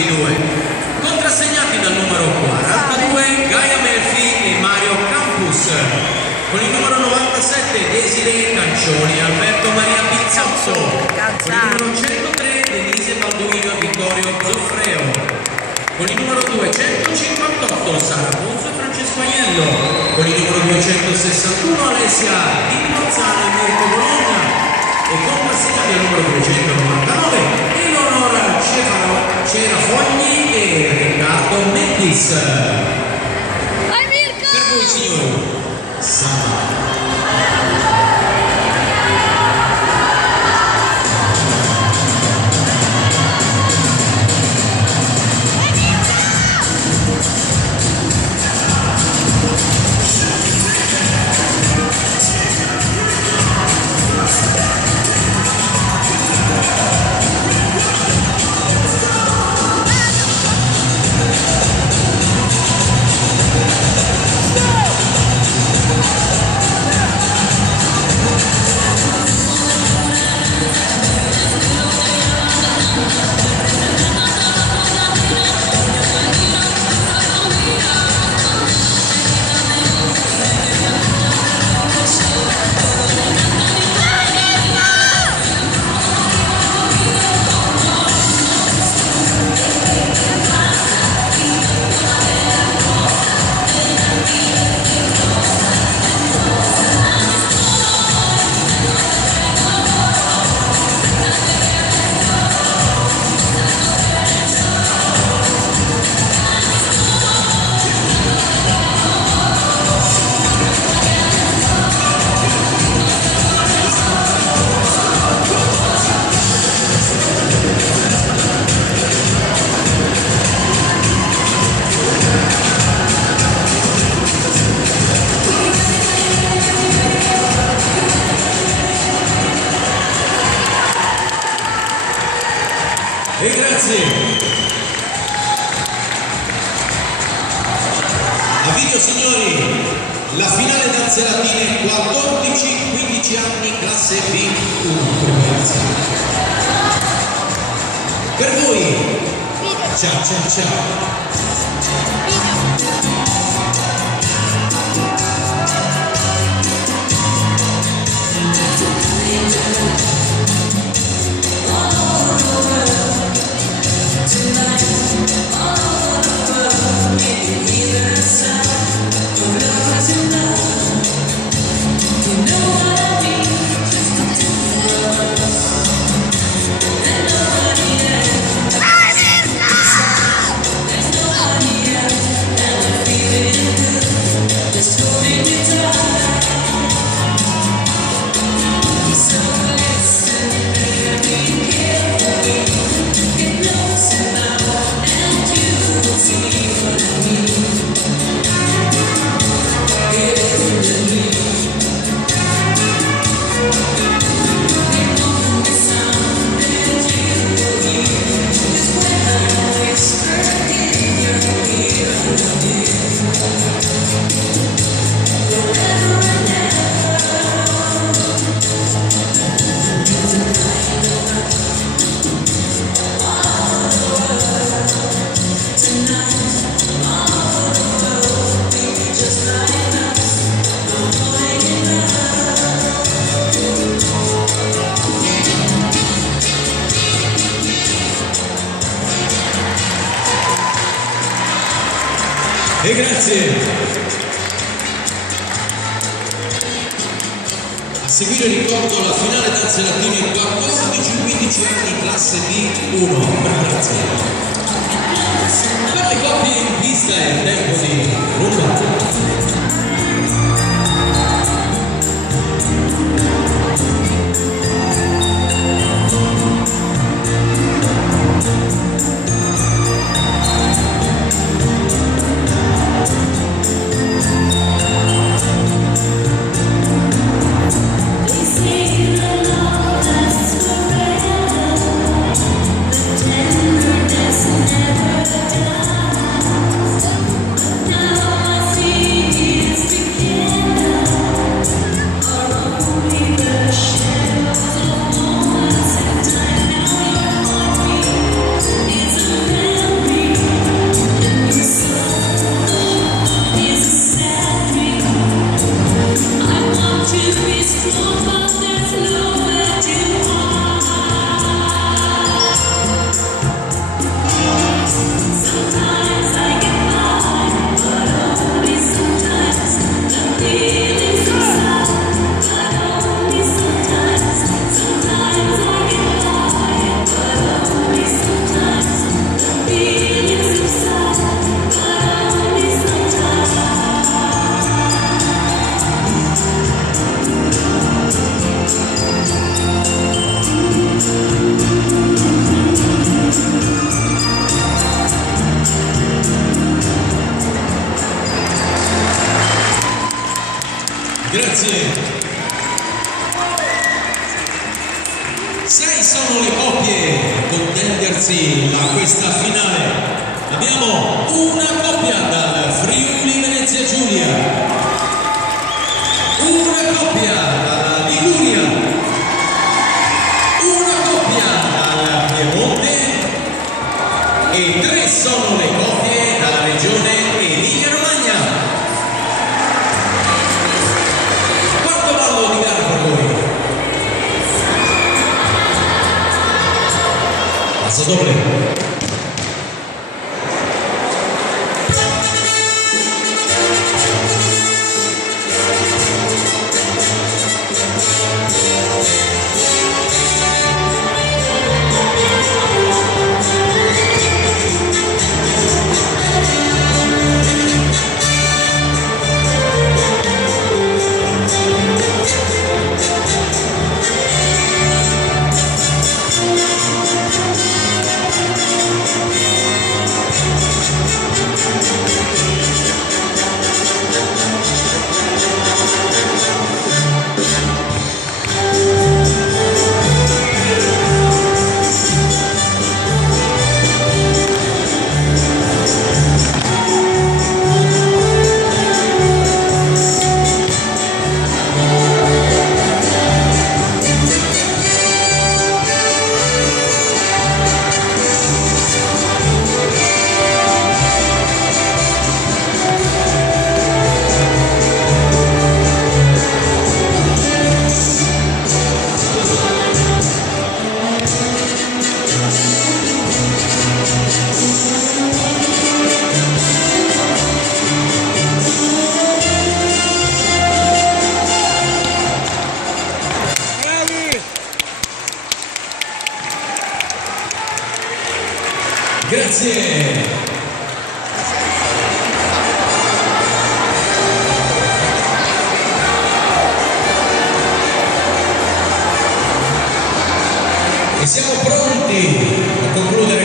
primi due, contrassegnati dal numero 42 Gaia Melfi e Mario Campus, con il numero 97 Desiree Cancioni e Alberto Maria Pizzotto, con il numero 103 Denise Balduino e Vittorio Zoffreo, con il numero 258 Sara Pozzo e Francesco Aiello, con il numero 261 Alessia Di Mazzano e Mirko Bologna, e contrassegnati al numero 299 Eleonora Cerafogli e Riccardo Mentis. Per voi signori, Samba. E grazie. A video signori, la finale danze latine 14-15 anni classe B1. Per voi, ciao ciao ciao. E grazie. A seguire ricordo la finale danze latine 14-15 anni classe B1. Grazie. Per le coppie in pista è il tempo di rumba. Never done. Grazie. 6 sono le coppie a contendersi a questa finale. Abbiamo una coppia dal Friuli Venezia Giulia, una coppia dalla Liguria, una coppia dal Piemonte e 3 sono le coppie dalla regione Emilia-Romagna. Quarto ballo di gara per voi. Passo doble. Grazie. E siamo pronti a concludere